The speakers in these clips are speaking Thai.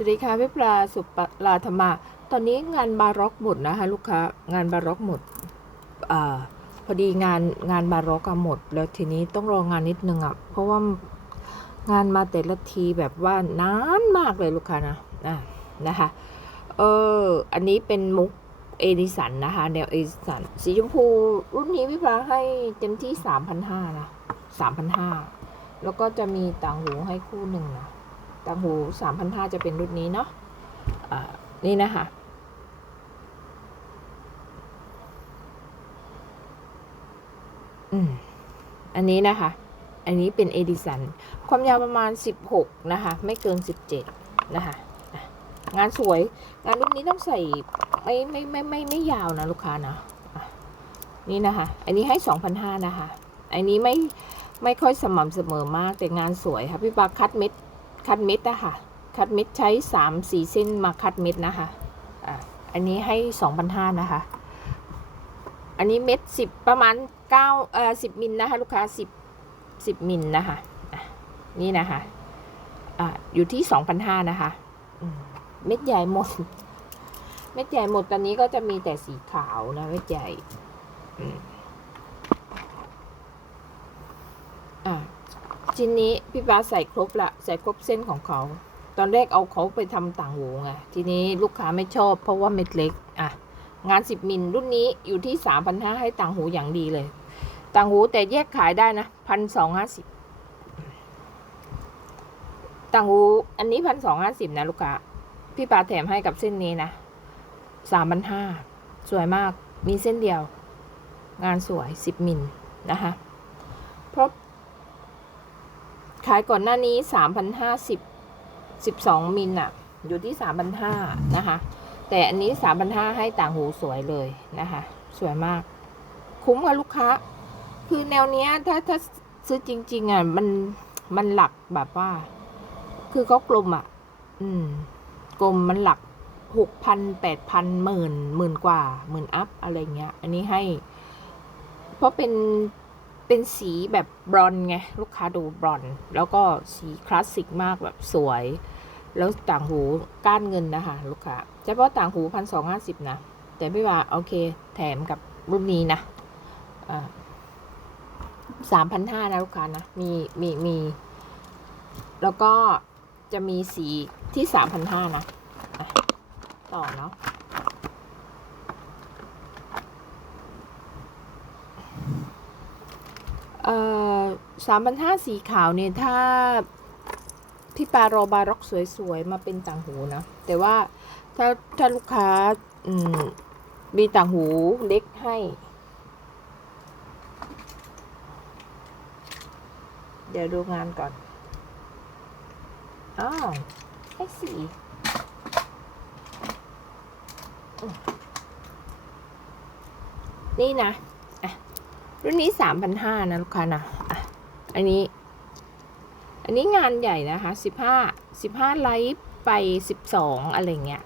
สวัสดีค่ะพี่ปลาสุปลาธรรมะตอนนี้งานบาร็อกหมดนะคะลูกค้างานบาร็อกหมดอพอดีงานงานบาร็อกหมด แล้วทีนี้ต้องรองานนิดนึงอะเพราะว่างานมาแต่ละทีแบบว่านานมากเลยลูกค้านะอะนะคะเอออันนี้เป็นมุกเอดิสันนะคะแนวเอดิสันสีชมพูรุ่นนี้พี่ปลาให้เต็มที่3,500นะ3,500แล้วก็จะมีต่างหูให้คู่หนึ่งนะ ต่างหูสามพันห้าจะเป็นรุ่นนี้เนาะะนี่นะคะอันนี้นะคะ อันนี้เป็นเอดิสัน ความยาวประมาณ 16 นะคะ ไม่เกิน 17 นะคะ งานสวย งานรุ่นนี้ต้องใส่ไม่ไม่ไม่ไม่ไม่ยาวนะลูกค้านะอะนี่นะคะ อันนี้ให้ 2,500 นะคะ อันนี้ไม่ไม่ค่อยสม่ำเสมอมากแต่งานสวยค่ะ พี่ปาคัดเม็ด คัดเม็ดอะคะคัดเม็ดใช้สามสี่เส้นมาคัดเม็ดนะคะอะอันนี้ให้สองพันห้านะคะ อันนี้เม็ดสิบประมาณเก้าเอ่อสิบมิลนะคะลูกค้าสิบสิบมิลนะคะอะนี่นะคะอะอยู่ที่สองพันห้านะคะเม็ดใหญ่หมด เม็ดใหญ่หมดตอนนี้ก็จะมีแต่สีขาวนะเม็ดใหญ่อืมอะ ชิ้นนี้พี่ปาใส่ครบละใส่ครบเส้นของเขา ตอนแรกเอาเขาไปทำต่างหูไงทีนี้ลูกค้าไม่ชอบเพราะว่าเม็ดเล็กอะงาน 10 มิลรุ่นนี้อยู่ที่ 3,500 ให้ต่างหูอย่างดีเลย ต่างหูแต่แยกขายได้นะพันสองห้าสิบต่างหูอันนี้พันสองห้าสิบนะลูกค้าพี่ปาแถมให้กับเส้นนี้นะสามพันห้าสวยมากมีเส้นเดียว งานสวยสิบมิลนะคะเพราะ ขายก่อนหน้านี้สามพันห้าสิบสิบสองมิลอะอยู่ที่สามพันห้านะคะ แต่อันนี้สามพันห้าให้ต่างหูสวยเลยนะคะ สวยมาก คุ้มกับลูกค้า คือแนวเนี้ยถ้าถ้าซื้อจริง ๆอะมันมันหลักแบบว่า คือเขากลมอะอืม กลมมันหลักหกพันแปดพันหมื่นหมื่นกว่าหมื่นอัพอะไรเงี้ย อันนี้ให้ เพราะเป็น เป็นสีแบบบรอนซ์ไง ลูกค้าดูบรอนซ์แล้วก็สีคลาสสิกมากแบบสวย แล้วต่างหูก้านเงินนะคะ ลูกค้าเฉพาะต่างหูพันสองห้าสิบนะ แต่ไม่ว่าโอเค แถมกับรุ่นนี้นะสามพันห้านะลูกค้านะ มีมีมี แล้วก็จะมีสีที่สามพันห้านะ ต่อเนาะ เอ่อ สามพันห้าสีขาวเนี่ยถ้าพี่ปาโรบาร็อกสวยๆ มาเป็นต่างหูนะ แต่ว่าถ้าถ้าลูกค้าอืมมีต่างหูเล็กให้ เดี๋ยวดูงานก่อน อ้าวให้สีนี่นะ รุ่นนี้สามพันห้านะลูกค้านะ อันนี้ อันนี้งานใหญ่นะคะสิบห้าสิบห้าไลฟ์ไปสิบสองอะไรเงี้ย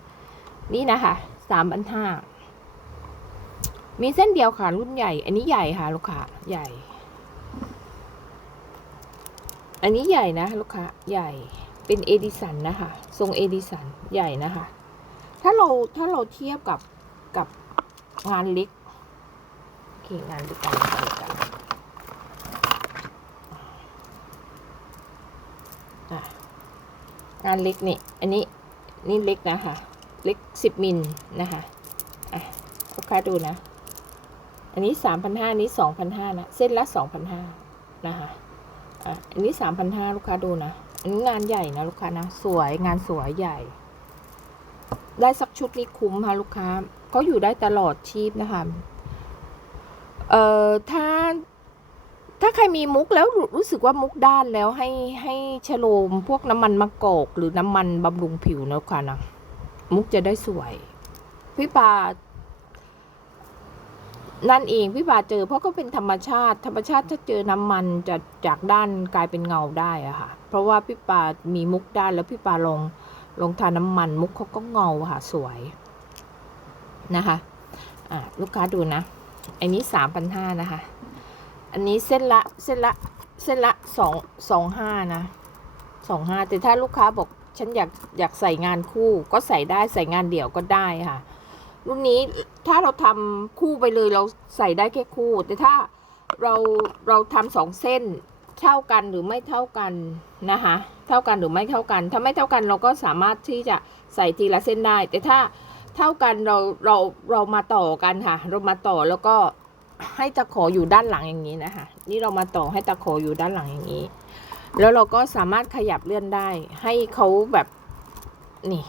นี่นะคะสามพันห้ามีเส้นเดียวค่ะ รุ่นใหญ่ อันนี้ใหญ่ค่ะ ลูกค้าใหญ่ อันนี้ใหญ่นะ ลูกค้าใหญ่เป็นเอดิสันนะคะ ทรงเอดิสันใหญ่นะคะ ถ้าเราถ้าเราเทียบกับกับงานเล็กโอเคงานด้วยกันงานด้วยกันอะ งานเล็กนี่ อันนี้นี่เล็กนะคะ เล็กสิบมิลนะคะ อะลูกค้าดูนะ อันนี้สามพันห้านี้สองพันห้านะ เส้นละสองพันห้านะคะ อะ อันนี้สามพันห้าลูกค้าดูนะ อันนี้งานใหญ่นะลูกค้านะ สวยงานสวยใหญ่ ได้สักชุดนี้คุ้มค่ะลูกค้าเขาอยู่ได้ตลอดชีพนะคะ เอ่อ ถ้า ถ้าใครมีมุกแล้วรู้รู้สึกว่ามุกด้านแล้วให้ให้ชโลมพวกน้ำมันมะกอกหรือน้ำมันบำรุงผิวนะค่ะนะมุกจะได้สวย พี่ปานั่นเองพี่ปาเจอเพราะก็เป็นธรรมชาติ ธรรมชาติถ้าเจอน้ำมันจะจากด้านกลายเป็นเงาได้อะค่ะ เพราะว่าพี่ปามีมุกด้านแล้วพี่ปาลงลงทาน้ำมันมุกเขาก็เงาค่ะสวยนะคะ อะลูกค้าดูนะ อันนี้สามพันห้านะคะ อันนี้เส้นละเส้นละเส้นละสองสองห้านะสองห้าแต่ถ้าลูกค้าบอกฉันอยากอยากใส่งานคู่ก็ใส่ได้ใส่งานเดี่ยวก็ได้ค่ะ รุ่นนี้ถ้าเราทำคู่ไปเลยเราใส่ได้แค่คู่ แต่ถ้าเราเราทำสองเส้นเท่ากันหรือไม่เท่ากันนะคะเท่ากันหรือไม่เท่ากัน ถ้าไม่เท่ากันเราก็สามารถที่จะใส่ทีละเส้นได้ แต่ถ้าเท่ากันเราเราเรามาต่อกันค่ะ เรามาต่อแล้วก็ ให้ตะขออยู่ด้านหลังอย่างนี้นะคะ นี่เรามาต่อให้ตะขออยู่ด้านหลังอย่างนี้ แล้วเราก็สามารถขยับเลื่อนได้ ให้เขาแบบนี่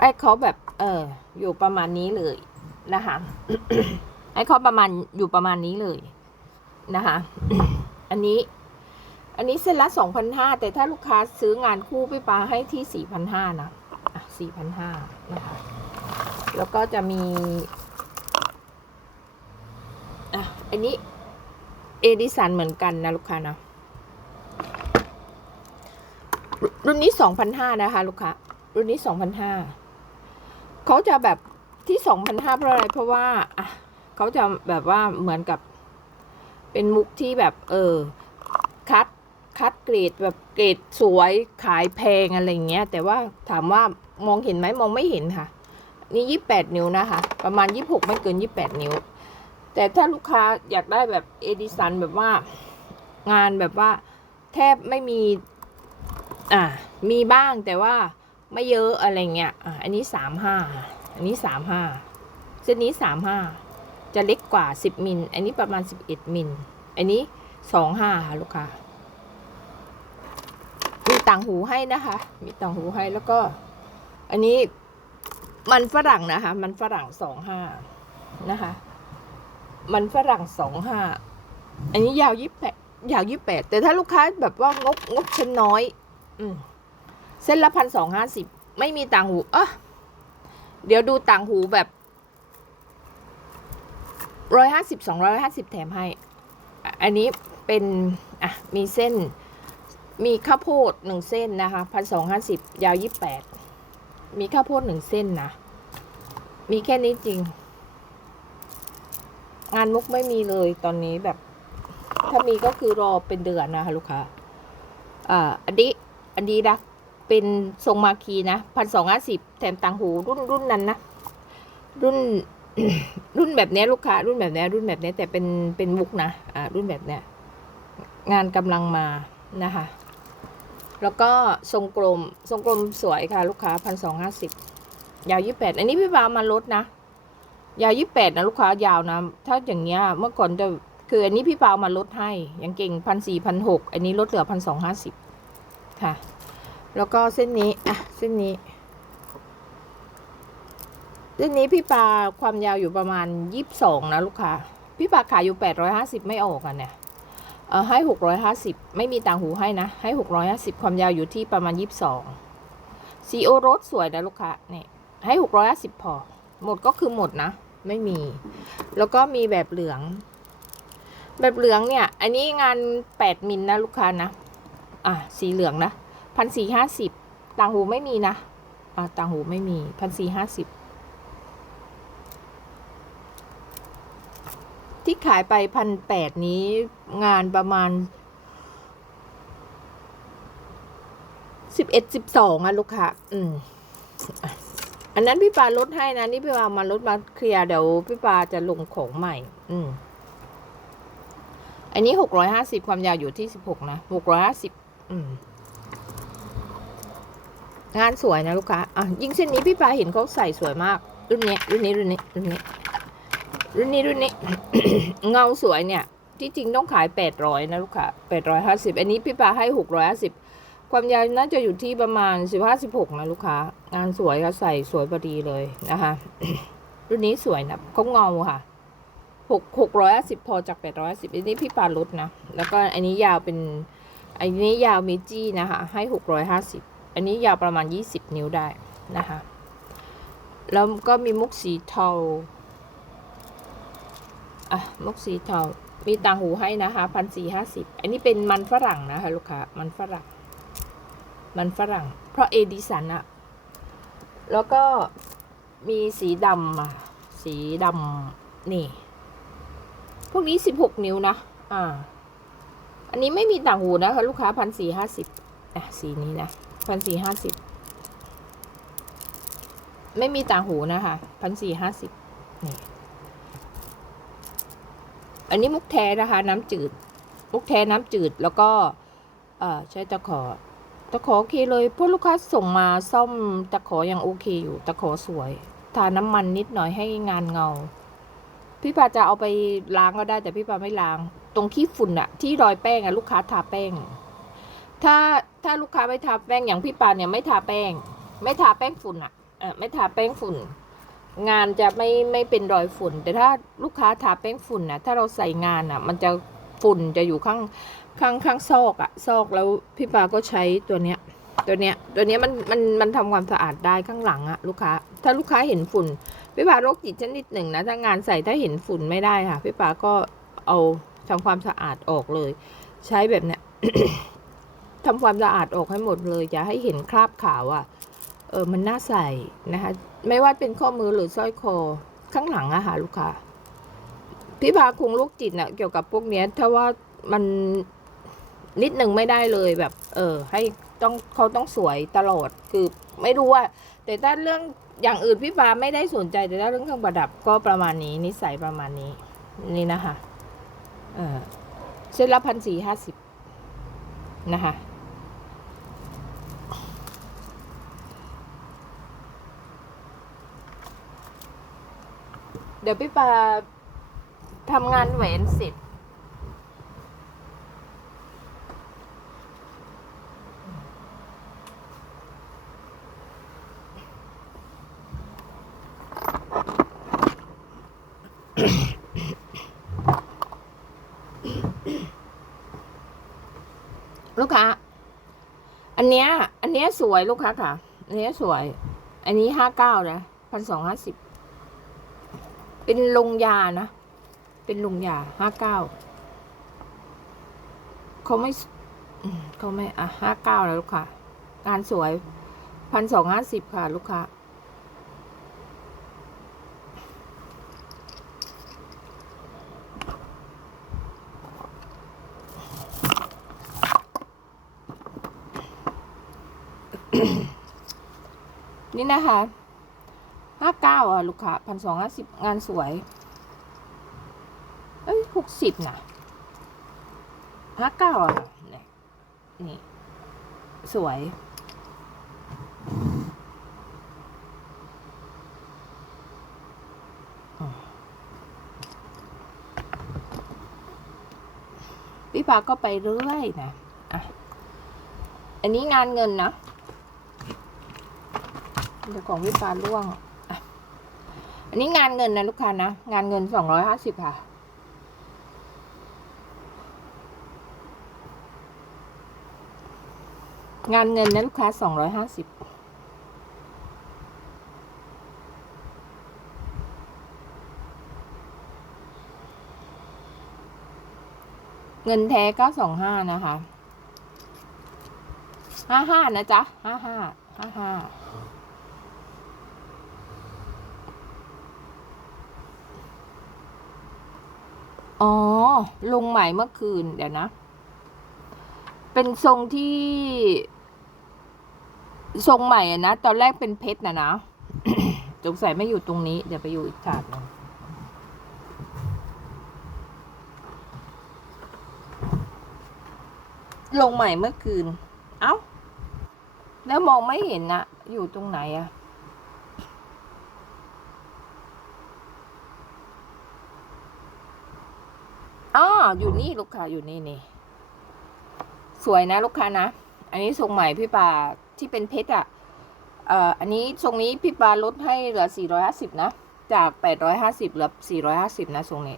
ให้เขาแบบเอออยู่ประมาณนี้เลยนะคะให้เขาประมาณอยู่ประมาณนี้เลยนะคะ อันนี้อันนี้เส้นละสองพันห้าแต่ถ้าลูกค้าซื้องานคู่พี่ปาให้ที่สี่พันห้านะอะสี่พันห้านะคะ แล้วก็จะมี อันนี้เอดิสันเหมือนกันนะลูกค้านะรุ่นรุ่นนี้สองพันห้านะคะ ลูกค้า รุ่นนี้สองพันห้าเขาจะแบบที่สองพันห้าเพราะอะไร เพราะว่าอะเขาจะแบบว่าเหมือนกับเป็นมุกที่แบบเออคัดคัดเกรดแบบเกรดสวยขายแพงอะไรเงี้ย แต่ว่าถามว่ามองเห็นไหมมองไม่เห็นค่ะ นี่ยี่แปดนิ้วนะคะ ประมาณยี่หกไม่เกินยี่แปดนิ้ว แต่ถ้าลูกค้าอยากได้แบบเอดิสันแบบว่างานแบบว่าแทบไม่มี อ่ามีบ้างแต่ว่าไม่เยอะอะไรเงี้ยอะอันนี้สามห้าอันนี้สามห้าเส้นนี้สามห้าจะเล็กกว่าสิบมิล อันนี้ประมาณสิบเอ็ดมิล อันนี้สองห้าค่ะลูกค้ามีต่างหูให้นะคะ มีต่างหูให้แล้วก็ อันนี้มันฝรั่งนะคะ มันฝรั่งสองห้านะคะ มันฝรั่งสองห้าอันนี้ยาวยี่แปดยาวยี่แปดแต่ถ้าลูกค้าแบบว่างบงบชั้นน้อย อืมเส้นละพันสองห้าสิบไม่มีต่างหูเอะเดี๋ยวดูต่างหูแบบร้อยห้าสิบสองร้อยห้าสิบแถมให้ อันนี้เป็นอะมีเส้นมีข้าวโพดหนึ่งเส้นนะคะพันสองห้าสิบยาวยี่แปดมีข้าวโพดหนึ่งเส้นนะ มีแค่นี้จริง งานมุกไม่มีเลยตอนนี้แบบ ถ้ามีก็คือรอเป็นเดือนนะคะลูกค้าอ่าอันนี้อันนี้นะเป็นทรงมาคีนะพันสองห้าสิบแถมต่างหูรุ่นรุ่นนั้นนะ รุ่นรุ่นแบบเนี้ยลูกค้า รุ่นแบบเนี้ยรุ่นแบบเนี้ยแต่เป็นเป็นมุกนะอ่ารุ่นแบบเนี้ยงานกำลังมานะคะ แล้วก็ทรงกลมทรงกลมสวยค่ะ ลูกค้าพันสองห้าสิบยาวยี่แปดอันนี้พี่บามาลดนะ ยาวยี่แปดนะลูกค้ายาวนะ ถ้าอย่างเงี้ยเมื่อก่อนจะคืออันนี้พี่เปามาลดให้ยังเก่งพันสี่พันหกอันนี้ลดเหลือพันสองห้าสิบค่ะ แล้วก็เส้นนี้อะเส้นนี้ เส้นนี้พี่ปาความยาวอยู่ประมาณยี่สิบสองนะลูกค้าพี่ปาขายอยู่แปดร้อยห้าสิบไม่ออกอะเนี่ยเออให้หกร้อยห้าสิบไม่มีต่างหูให้นะ ให้หกร้อยห้าสิบความยาวอยู่ที่ประมาณยี่สิบสองซีโอรสสวยนะลูกค้าเนี่ยให้หกร้อยห้าสิบพอ หมดก็คือหมดนะ ไม่มี แล้วก็มีแบบเหลือง แบบเหลืองเนี่ย อันนี้งานแปดมิลนะลูกค้านะ อะสีเหลืองนะพันสี่ห้าสิบต่างหูไม่มีนะ อะต่างหูไม่มีพันสี่ห้าสิบที่ขายไปพันแปดนี้งานประมาณสิบเอ็ดสิบสองอะลูกค้าอืม อันนั้นพี่ปาลดให้นะ นี่พี่ปามาลดมาเคลียร์เดี๋ยวพี่ปาจะลงของใหม่ อืม อันนี้หกร้อยห้าสิบความยาวอยู่ที่สิบหกนะหกร้อยห้าสิบอืมงานสวยนะลูกค้า อะ ยิ่งเส้นนี้พี่ปาเห็นเขาใส่สวยมาก รุ่นนี้ รุ่นนี้ รุ่นนี้ รุ่นนี้ รุ่นนี้ รุ่นนี้ เงาสวยเนี่ย ที่จริงต้องขายแปดร้อยนะลูกค้าแปดร้อยห้าสิบอันนี้พี่ปาให้หกร้อยห้าสิบ ความยาวน่าจะอยู่ที่ประมาณสิบห้าสิบหกนะลูกค้า งานสวยค่ะใส่สวยพอดีเลยนะคะรุ่นนี้สวยนะเขาเงาค่ะหกหกร้อยห้าสิบพอจากแปดร้อยสิบอันนี้พี่ปาลดนะ แล้วก็อันนี้ยาวเป็น อันนี้ยาวเมจี้นะคะ ให้หกร้อยห้าสิบอันนี้ยาวประมาณยี่สิบนิ้วได้นะคะ แล้วก็มีมุกสีเทา อะ มุกสีเทา มีต่างหูให้นะคะพันสี่ห้าสิบอันนี้เป็นมันฝรั่งนะคะลูกค้า มันฝรั่ง มันฝรั่ง เพราะเอดิสันอะแล้วก็มีสีดำอะสีดำนี่ พวกนี้สิบหกนิ้วนะ อ่า อันนี้ไม่มีต่างหูนะคะลูกค้าพันสี่ห้าสิบอะสีนี้นะพันสี่ห้าสิบไม่มีต่างหูนะคะพันสี่ห้าสิบนี่ อันนี้มุกแท้นะคะ น้ำจืด มุกแท้น้ำจืดแล้วก็ เอ่อ ใช้ตะขอ ตะขอโอเคเลยพวกลูกค้าส่งมาซ่อมตะขอยังโอเคอยู่ตะขอสวย ทาน้ำมันนิดหน่อยให้งานเงา พี่ปาจะเอาไปล้างก็ได้ แต่พี่ปาไม่ล้าง ตรงขี้ฝุ่นอะที่รอยแป้งอะลูกค้าทาแป้ง ถ้าถ้าลูกค้าไม่ทาแป้งอย่างพี่ปาเนี่ยไม่ทาแป้ง ไม่ทาแป้งฝุ่นอะเออไม่ทาแป้งฝุ่น งานจะไม่ไม่เป็นรอยฝุ่น แต่ถ้าลูกค้าทาแป้งฝุ่นนะถ้าเราใส่งานอะมันจะฝุ่นจะอยู่ข้าง ข้างข้างซอกอะซอกแล้วพี่ปาก็ใช้ตัวเนี้ย ตัวเนี้ยตัวเนี้ยมันมันมันทำความสะอาดได้ข้างหลังอะลูกค้า ถ้าลูกค้าเห็นฝุ่นพี่ปาโรคจิตชนิดหนึ่งนะถ้างานใส่ถ้าเห็นฝุ่นไม่ได้ค่ะพี่ปาก็เอาทำความสะอาดออกเลย ใช้แบบเนี้ยทำความสะอาดออกให้หมดเลยอย่าให้เห็นคราบขาวอะเออมันน่าใส่นะคะไม่ว่าเป็นข้อมือหรือสร้อยคอข้างหลังอะค่ะลูกค้าพี่พาคงลูกจิตนะเกี่ยวกับพวกเนี้ยถ้าว่ามัน นิดหนึ่งไม่ได้เลยแบบ เออ ให้ต้องเขาต้องสวยตลอดคือไม่รู้ว่า แต่ถ้าเรื่องอย่างอื่นพี่ฟ้าไม่ได้สนใจแต่ถ้าเรื่องเครื่องประดับก็ประมาณนี้ นิสัยประมาณนี้ นี่นะคะเออเส้นละพันสี่ห้าสิบนะคะเดี๋ยวพี่ปาทำงานแหวนเสร็จ ลูกค้า อันเนี้ย อันเนี้ยสวยลูกค้าค่ะ อันเนี้ยสวย อันนี้ห้าเก้านะพันสองห้าสิบ เป็นลงยานะ เป็นลงยาห้าเก้า เขาไม่เขาไม่ อะห้าเก้าแล้วลูกค้างานสวยพันสองห้าสิบค่ะ ลูกค้า นี่นะคะห้าเก้าอะ ลูกค้าพันสองห้าสิบงานสวย เอ้ยหกสิบนะห้าเก้าอะ นี่ยนี่สวย พี่ปาก็ไปเรื่อยนะ อะ อันนี้งานเงินนะ เดี๋ยวของพี่ปาล่วง อันนี้งานเงินนะลูกค้านะ งานเงินสองร้อยห้าสิบค่ะ งานเงินนะลูกค้าสองร้อยห้าสิบเงินแท้เก้าสองห้านะคะห้าห้านะจ๊ะห้าห้าห้าห้า อ๋อ ลงใหม่เมื่อคืน เดี๋ยวนะ เป็นทรงที่ ทรงใหม่อะนะ ตอนแรกเป็นเพชรนะนะสงสัยไม่อยู่ตรงนี้ เดี๋ยวไปอยู่อีกถาดหนึงลงใหม่เมื่อคืน เอ้า แล้วมองไม่เห็นนะอยู่ตรงไหนอะ อ๋ออยู่นี่ลูกค้าอยู่นี่นี่สวยนะลูกค้านะ อันนี้ทรงใหม่พี่ปาที่เป็นเพชรอะเอ่ออันนี้ทรงนี้พี่ปาลดให้เหลือ 450 นะ จาก 850เหลือ 450 นะทรงนี้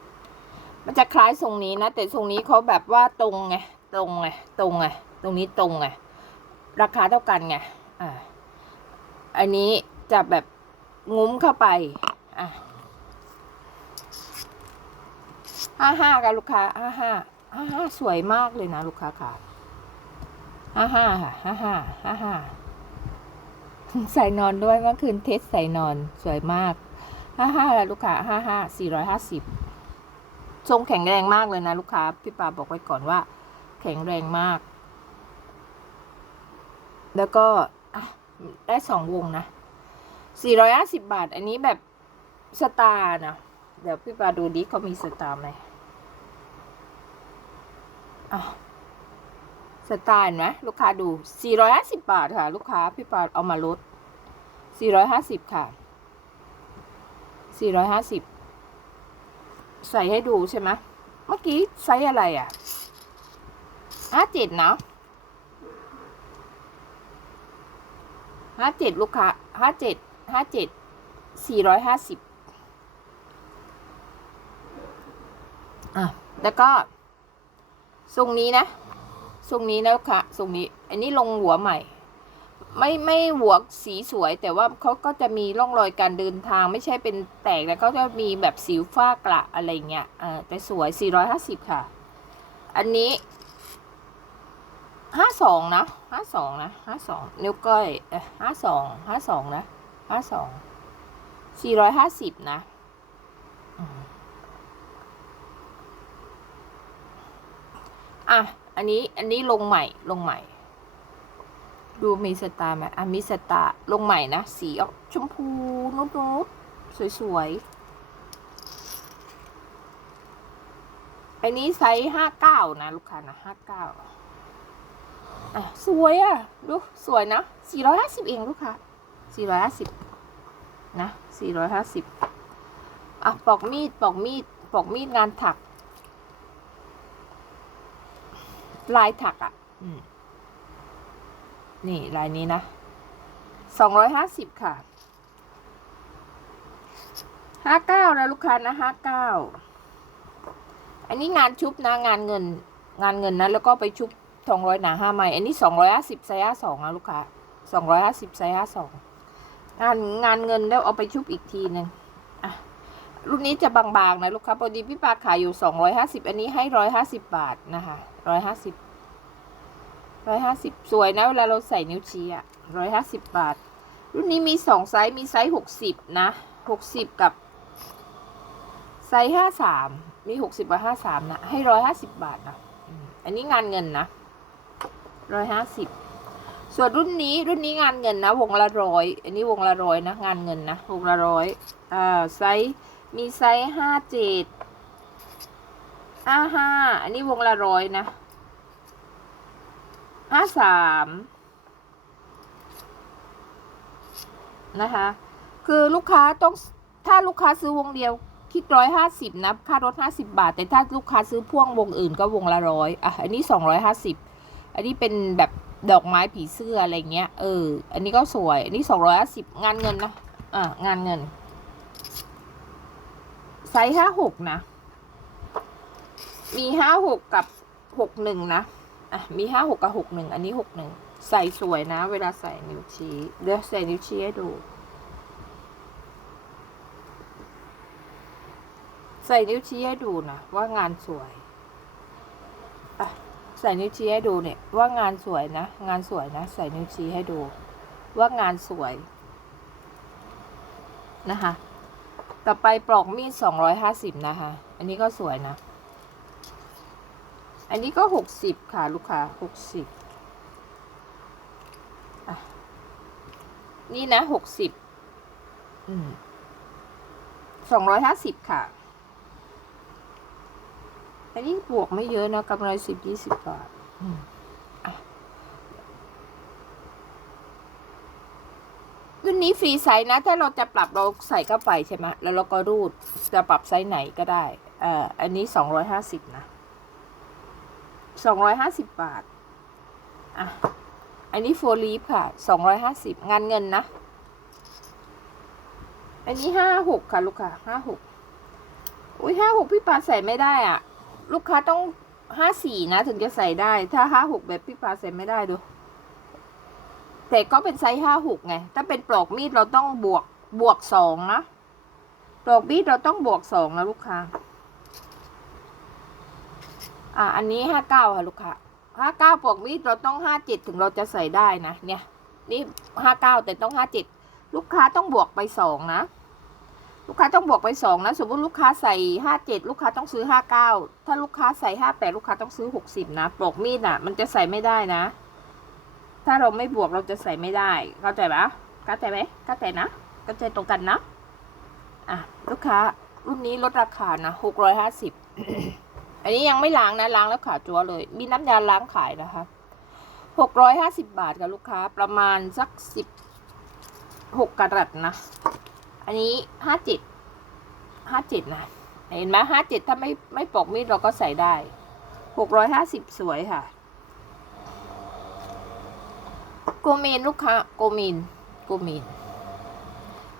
450 มันจะคล้ายทรงนี้นะ แต่ทรงนี้เขาแบบว่าตรงไงตรงไงตรงไงตรงนี้ตรงไงราคาเท่ากันไงอ่าอันนี้จะแบบงุ้มเข้าไปอะ ห้าห้ากันลูกค้าห้าห้าห้าห้าสวยมากเลยนะลูกค้าค่ะห้าห้าค่ะห้าห้าห้าห้าใส่นอนด้วยเมื่อคืนเทสใส่นอนสวยมากห้าห้าลูกค้าห้าห้าสี่ร้อยห้าสิบทรงแข็งแรงมากเลยนะลูกค้า พี่ปาบอกไว้ก่อนว่า แข็งแรงมาก แล้วก็ได้สองวงนะสี่ร้อยห้าสิบบาท อันนี้แบบสตาร์นะ ดี๋ยวพี่ปาดูดิเขามีสไตาร์ไหมอะสตาร์ไหมลูกค้าดูสี่ร้อยห้าสิบาทค่ะ ลูกค้าพี่ปาเอามาลดสี่ร้อยห้าสิบค่ะสี่ร้อยห้าสิบใส่ให้ดูใช่ไหมเมื่อกี้ไซส์อะไรอะห้าเจ็ดเนาะห้าเจ็ดลูกค้าห้าเจ็ดห้าเจ็ดสี่ร้อยห้าสิบ อะแล้วก็ทรงนี้นะทรงนี้นะลูกค้าทรงนี้ อันนี้ลงหัวใหม่ ไม่ไม่หัวสีสวย แต่ว่าเขาก็จะมีร่องรอยการเดินทาง ไม่ใช่เป็นแตกแล้วก็จะมีแบบสิวฝ้ากระอะไรเงี้ยเออแต่สวยสี่ร้อยห้าสิบค่ะ อันนี้ห้าสองนะห้าสองนะห้าสองนิ้วก้อยเอห้าสองห้าสองนะห้าสองสี่ร้อยห้าสิบนะอืม อะ อันนี้ อันนี้ลงใหม่ ลงใหม่ ดูมีสตาร์ไหมอะมีสตาร์ลงใหม่นะ สีออกชมพูนุดนุดสวยๆ อันนี้ไซส์ห้าเก้านะ ลูกค้านะห้าเก้าอะ สวยอะ ดู สวยนะสี่ร้อยห้าสิบเองลูกค้าสี่ร้อยห้าสิบนะสี่ร้อยห้าสิบอะปอกมีดปอกมีดปอกมีดงานถัก ลายถักอะอืมนี่ลายนี้นะสองร้อยห้าสิบค่ะห้าเก้านะลูกค้านะห้าเก้าอันนี้งานชุบนะงานเงิน งานเงินนะแล้วก็ไปชุบสองร้อยหนาห้าไม้อันนี้สองร้อยห้าสิบไซส์ห้าสองนะลูกค้าสองร้อยห้าสิบไซส์ห้าสองงานงานเงินแล้วเอาไปชุบอีกทีหนึ่งอะ รุ่นนี้จะบางๆนะลูกค้าพอดีพี่ปาขายอยู่สองร้อยห้าสิบอันนี้ให้ร้อยห้าสิบบาทนะคะร้อยห้าสิบร้อยห้าสิบสวยนะ เวลาเราใส่นิ้วชี้อะร้อยห้าสิบบาท รุ่นนี้มีสองไซส์ มีไซส์หกสิบนะหกสิบกับ ไซส์ห้าสามมีหกสิบกับห้าสามนะ ให้ร้อยห้าสิบบาทนะอันนี้งานเงินนะร้อยห้าสิบส่วนรุ่นนี้รุ่นนี้งานเงินนะ วงละร้อย อันนี้วงละร้อยนะ งานเงินนะ วงละร้อยอ่าไซส์ มีไซส์ห้าเจ็ดห้าห้าอันนี้วงละร้อยนะห้าสามนะคะ คือลูกค้าต้องถ้าลูกค้าซื้อวงเดียวคิดร้อยห้าสิบนะ ค่ารถห้าสิบาท แต่ถ้าลูกค้าซื้อพ่วงวงอื่นก็วงละร้อยอะ อันนี้สองร้อยห้าสิบอันนี้เป็นแบบดอกไม้ผีเสื้ออะไรเงี้ย เออ อันนี้ก็สวย อันนี้สองร้อยห้าสิบงานเงินนะ อ่างานเงิน ซส์ห้าหกนะ มีห้าหกกับหกหนึ่งนะ อะ มีห้าหกกับหกหนึ่งอันนี้หกหนึ่งใส่สวยนะ เวลาใส่นิ้วชี้เดี๋ยวใส่นิ้วชี้ให้ดู ใส่นิ้วชี้ให้ดูนะว่างานสวยอะใส่นิ้วชี้ให้ดูเนี่ยว่างานสวยนะ งานสวยนะ ใส่นิ้วชี้ให้ดู ว่างานสวยนะคะ ต่อไปปลอกมีดสองร้อยห้าสิบนะคะ อันนี้ก็สวยนะ อันนี้ก็หกสิบค่ะลูกค้าหกสิบนี่นะหกสิบสองร้อยห้าสิบค่ะ อันนี้บวกไม่เยอะนะกำไรสิบยี่สิบบาทอืมอะ รุ่นนี้ฟรีไซส์นะ ถ้าเราจะปรับเราใส่เข้าไปใช่ไหมแล้วเราก็รูดจะปรับไซส์ไหนก็ได้เอ่ออันนี้สองร้อยห้าสิบนะสองร้อยห้าสิบบาทอะอันนี้โฟลีฟค่ะสองร้อยห้าสิบงานเงินนะ อันนี้ห้าหกค่ะ ลูกค้าห้าหกอุ้ยห้าหกพี่ปาใส่ไม่ได้อะ ลูกค้าต้องห้าสี่นะ ถึงจะใส่ได้ ถ้าห้าหกแบบพี่ปาใส่ไม่ได้ดู แต่ก็เป็นไซส์ห้าหกไง ถ้าเป็นปลอกมีดเราต้องบวกบวกสองนะ ปลอกมีดเราต้องบวกสองนะลูกค้า อะอันนี้ห้าเก้าค่ะลูกค้าห้าเก้าปลอกมีดเราต้องห้าเจ็ดถึงเราจะใส่ได้นะ เนี่ย นี่ห้าเก้าแต่ต้องห้าเจ็ดลูกค้าต้องบวกไปสองนะ ลูกค้าต้องบวกไปสองนะ สมมติลูกค้าใส่ห้าเจ็ดลูกค้าต้องซื้อห้าเก้าถ้าลูกค้าใส่ห้าแปดลูกค้าต้องซื้อหกสิบนะ ปลอกมีดอะ มันจะใส่ไม่ได้นะ ถ้าเราไม่บวกเราจะใส่ไม่ได้ เข้าใจปะเข้าใจไหมเข้าใจนะเข้าใจตรงกันนะอะลูกค้ารุ่นนี้ลดราคานะหกร้อยห้าสิบอันนี้ยังไม่ล้างนะล้างแล้วขาดจัวเลย มีน้ำยาล้างขายนะคะหกร้อยห้าสิบบาทกับลูกค้าประมาณสักสิบหกกะรัตนะ อันนี้ห้าเจ็ดห้าเจ็ดนะ เห็นไหมห้าเจ็ดถ้าไม่ไม่ปอกมีดเราก็ใส่ได้หกร้อยห้าสิบสวยค่ะ โกเมนลูกค้าโกเมนโกเมน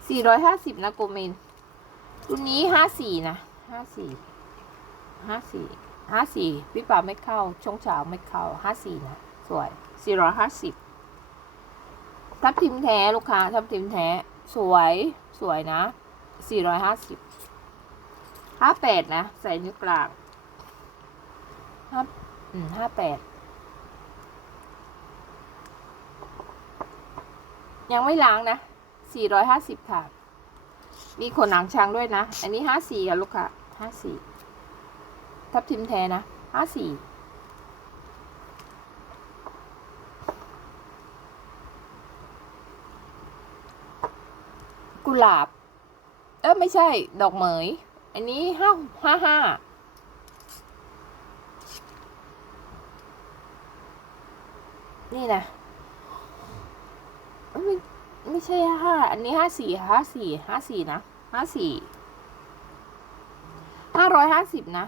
สี่ร้อยห้าสิบนะโกเมนรุ่นนี้ห้าสี่นะห้าสี่ห้าสี่ห้าสี่พี่ป่าไม่เข้าช่วงเช้าไม่เข้าห้าสี่นะสวยสี่ร้อยห้าสิบทับทิมแท้ลูกค้าทับทิมแท้ สวยสวยนะสี่ร้อยห้าสิบห้าแปดนะ ใส่นิ้วกลางห้าอืมห้าแปด ยังไม่ล้างนะสี่ร้อยห้าสิบค่ะ มีขนหนังช้างด้วยนะ อันนี้ห้าสี่ค่ะลูกค้าห้าสี่ทับทิมแท้นะห้าสี่กุหลาบ เออไม่ใช่ ดอกเหมย อันนี้ห้าห้าห้า นี่นะ ไม่ไม่ใช่ห้าอันนี้ห้าสี่ห้าสี่ห้าสี่นะห้าสี่ห้าร้อยห้าสิบนะ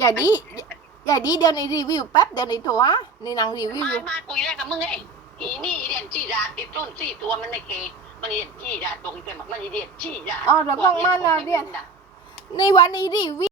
อย่าดีอย่าดีเดี๋ยวนี้รีวิวแป๊บเดี๋ยวนี้โทรฮะนี่นางรีวิวมาอยู่มาคุยแรกกับมึงไอ้อีนี่เรียนจี้ดาติดต้นสี่ตัวมันในเคมันเรียนจี้ดาตรงเป็นมันเรียนจี้ดาอ๋อระวังมันนะเรียนในวันนี้รีวิว